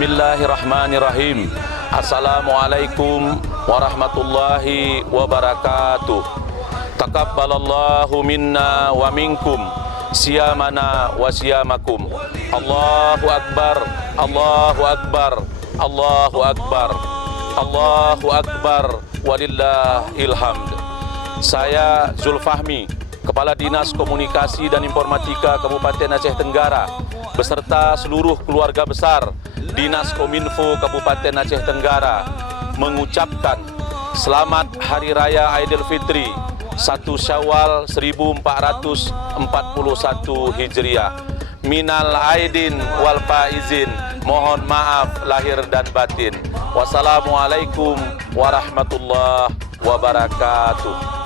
Bismillahirrahmanirrahim. Assalamualaikum warahmatullahi wabarakatuh. Taqabbalallahu minna wa minkum siyamana wa siyamakum. Allahu akbar, Allahu akbar, Allahu akbar, Allahu akbar, walillahil hamd. Saya Zulfahmi, Kepala Dinas Komunikasi dan Informatika Kabupaten Aceh Tenggara, beserta seluruh keluarga besar Dinas Kominfo Kabupaten Aceh Tenggara, mengucapkan Selamat Hari Raya Aidilfitri 1 Syawal 1441 Hijriah. Minal aidin wal faizin, mohon maaf lahir dan batin. Wassalamualaikum warahmatullahi wabarakatuh.